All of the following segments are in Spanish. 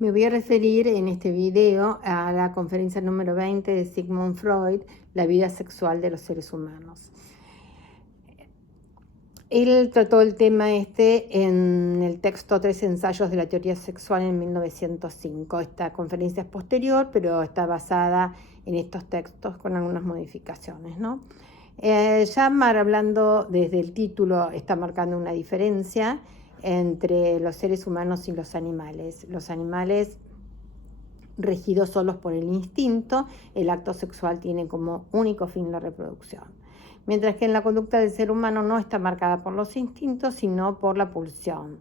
Me voy a referir en este video a la conferencia número 20 de Sigmund Freud, La vida sexual de los seres humanos. Él trató el tema en el texto Tres ensayos de la teoría sexual en 1905. Esta conferencia es posterior, pero está basada en estos textos con algunas modificaciones, ¿no? Jammar, hablando desde el título, está marcando una diferencia entre los seres humanos y los animales. Los animales regidos solos por el instinto, el acto sexual tiene como único fin la reproducción. Mientras que en la conducta del ser humano no está marcada por los instintos, sino por la pulsión.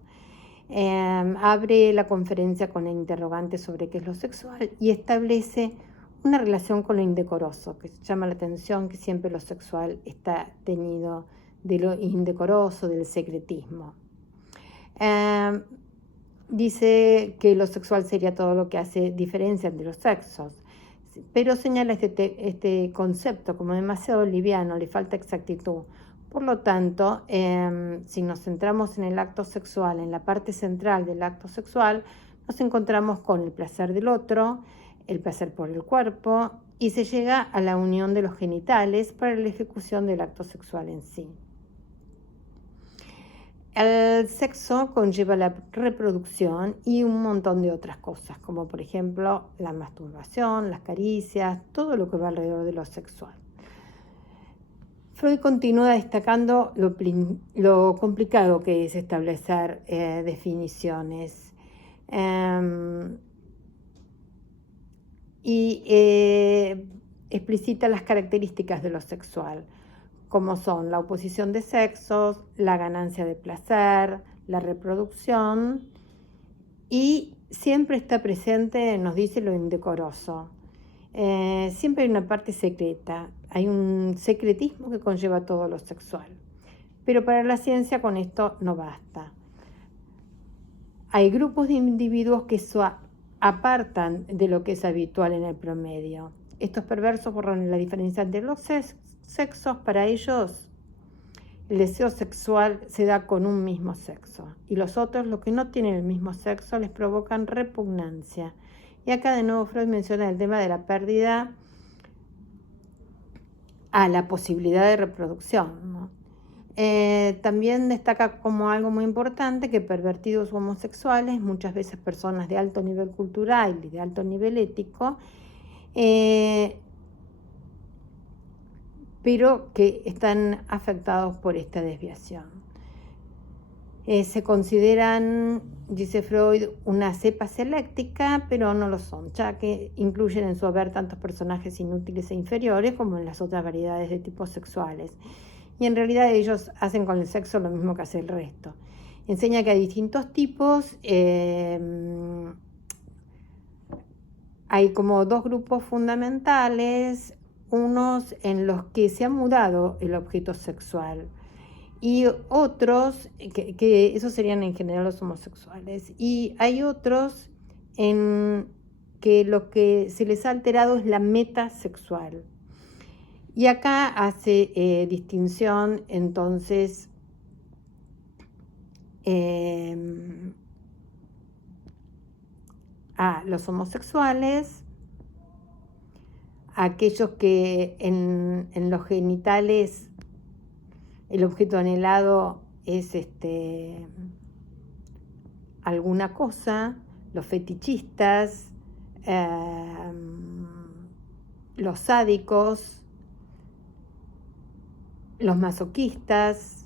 Abre la conferencia con el interrogante sobre qué es lo sexual y establece una relación con lo indecoroso, que llama la atención que siempre lo sexual está teñido de lo indecoroso, del secretismo. Dice que lo sexual sería todo lo que hace diferencia entre los sexos, pero señala este concepto como demasiado liviano, le falta exactitud. Por lo tanto, si nos centramos en el acto sexual, en la parte central del acto sexual, nos encontramos con el placer del otro, el placer por el cuerpo, y se llega a la unión de los genitales para la ejecución del acto sexual en sí. El sexo conlleva la reproducción y un montón de otras cosas, como por ejemplo la masturbación, las caricias, todo lo que va alrededor de lo sexual. Freud continúa destacando lo complicado que es establecer definiciones y explicita las características de lo sexual, como son la oposición de sexos, la ganancia de placer, la reproducción, y siempre está presente, nos dice, lo indecoroso. Siempre hay una parte secreta, hay un secretismo que conlleva todo lo sexual. Pero para la ciencia con esto no basta. Hay grupos de individuos que se apartan de lo que es habitual en el promedio. Estos perversos borran la diferencia entre los sexos. Para ellos el deseo sexual se da con un mismo sexo y los otros, los que no tienen el mismo sexo, les provocan repugnancia. Y acá de nuevo Freud menciona el tema de la pérdida a la posibilidad de reproducción, ¿no? También destaca como algo muy importante que pervertidos u homosexuales, muchas veces personas de alto nivel cultural y de alto nivel ético, pero que están afectados por esta desviación. Se consideran, dice Freud, una cepa seléctica, pero no lo son, ya que incluyen en su haber tantos personajes inútiles e inferiores como en las otras variedades de tipos sexuales. Y en realidad ellos hacen con el sexo lo mismo que hace el resto. Enseña que hay distintos tipos, hay como dos grupos fundamentales, unos en los que se ha mudado el objeto sexual y otros, que esos serían en general los homosexuales, y hay otros en que lo que se les ha alterado es la meta sexual. Y acá hace distinción entonces a los homosexuales, a aquellos que en los genitales el objeto anhelado es alguna cosa, los fetichistas, los sádicos, los masoquistas,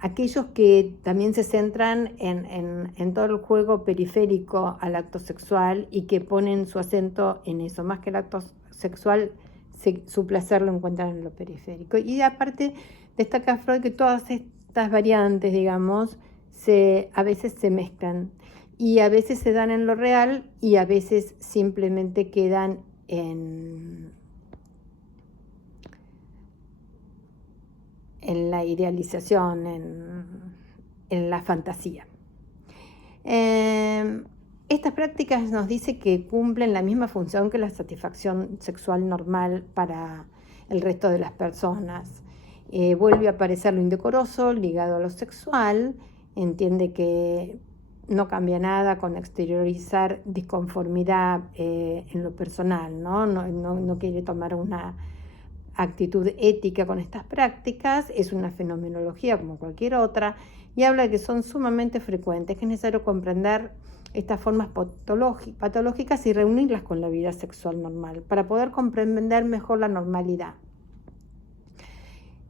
aquellos que también se centran en todo el juego periférico al acto sexual y que ponen su acento en eso, más que el acto sexual, su placer lo encuentran en lo periférico. Y aparte destaca Freud que todas estas variantes, digamos, a veces se mezclan y a veces se dan en lo real y a veces simplemente quedan en la idealización, en la fantasía. Estas prácticas nos dice que cumplen la misma función que la satisfacción sexual normal para el resto de las personas. Vuelve a aparecer lo indecoroso ligado a lo sexual, entiende que no cambia nada con exteriorizar disconformidad en lo personal, ¿no? No quiere tomar una actitud ética con estas prácticas, es una fenomenología como cualquier otra, y habla de que son sumamente frecuentes, que es necesario comprender estas formas patológicas y reunirlas con la vida sexual normal, para poder comprender mejor la normalidad.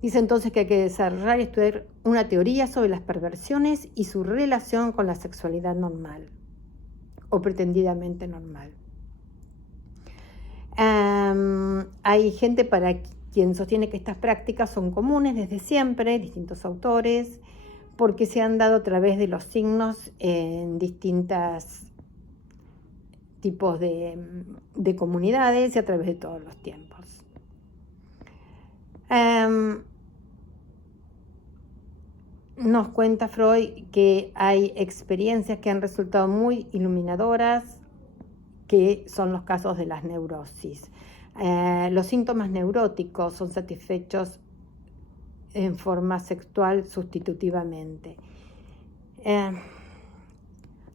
Dice entonces que hay que desarrollar y estudiar una teoría sobre las perversiones y su relación con la sexualidad normal, o pretendidamente normal. Hay gente para quien sostiene que estas prácticas son comunes desde siempre, distintos autores, porque se han dado a través de los signos en distintos tipos de comunidades y a través de todos los tiempos. Nos cuenta Freud que hay experiencias que han resultado muy iluminadoras, que son los casos de las neurosis. Los síntomas neuróticos son satisfechos en forma sexual sustitutivamente.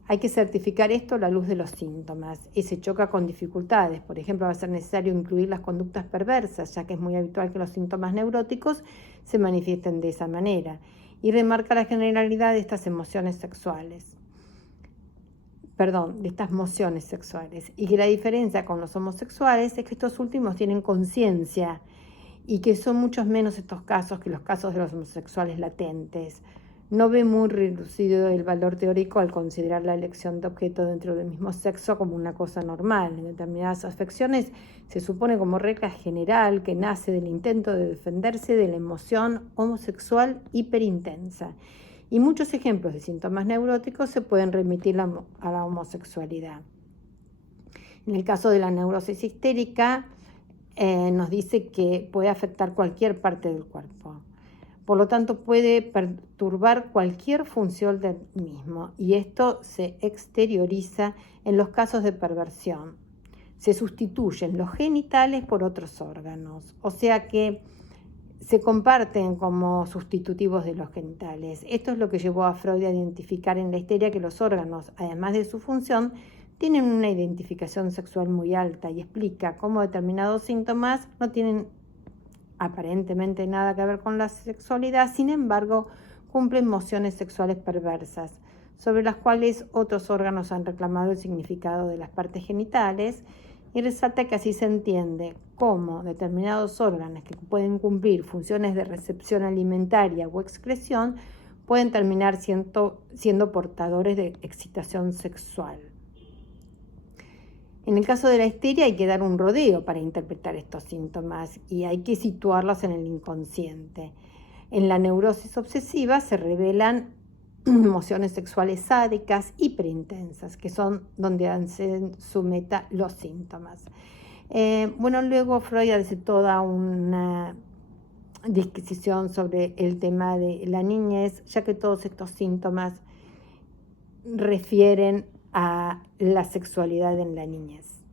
Hay que certificar esto a la luz de los síntomas y se choca con dificultades. Por ejemplo, va a ser necesario incluir las conductas perversas, ya que es muy habitual que los síntomas neuróticos se manifiesten de esa manera. Y remarca la generalidad de estas emociones sexuales. De estas mociones sexuales. Y que la diferencia con los homosexuales es que estos últimos tienen conciencia y que son muchos menos estos casos que los casos de los homosexuales latentes. No ve muy reducido el valor teórico al considerar la elección de objeto dentro del mismo sexo como una cosa normal. En determinadas afecciones se supone como regla general que nace del intento de defenderse de la emoción homosexual hiperintensa. Y muchos ejemplos de síntomas neuróticos se pueden remitir a la homosexualidad. En el caso de la neurosis histérica, nos dice que puede afectar cualquier parte del cuerpo. Por lo tanto, puede perturbar cualquier función del mismo, y esto se exterioriza en los casos de perversión. Se sustituyen los genitales por otros órganos, o sea que se comparten como sustitutivos de los genitales. Esto es lo que llevó a Freud a identificar en la histeria que los órganos, además de su función, tienen una identificación sexual muy alta, y explica cómo determinados síntomas no tienen aparentemente nada que ver con la sexualidad, sin embargo, cumplen mociones sexuales perversas, sobre las cuales otros órganos han reclamado el significado de las partes genitales, y resalta que así se entiende cómo determinados órganos que pueden cumplir funciones de recepción alimentaria o excreción pueden terminar siendo portadores de excitación sexual. En el caso de la histeria hay que dar un rodeo para interpretar estos síntomas y hay que situarlos en el inconsciente. En la neurosis obsesiva se revelan emociones sexuales sádicas hiperintensas, que son donde hacen su meta los síntomas. Luego Freud hace toda una disquisición sobre el tema de la niñez, ya que todos estos síntomas refieren a la sexualidad en la niñez.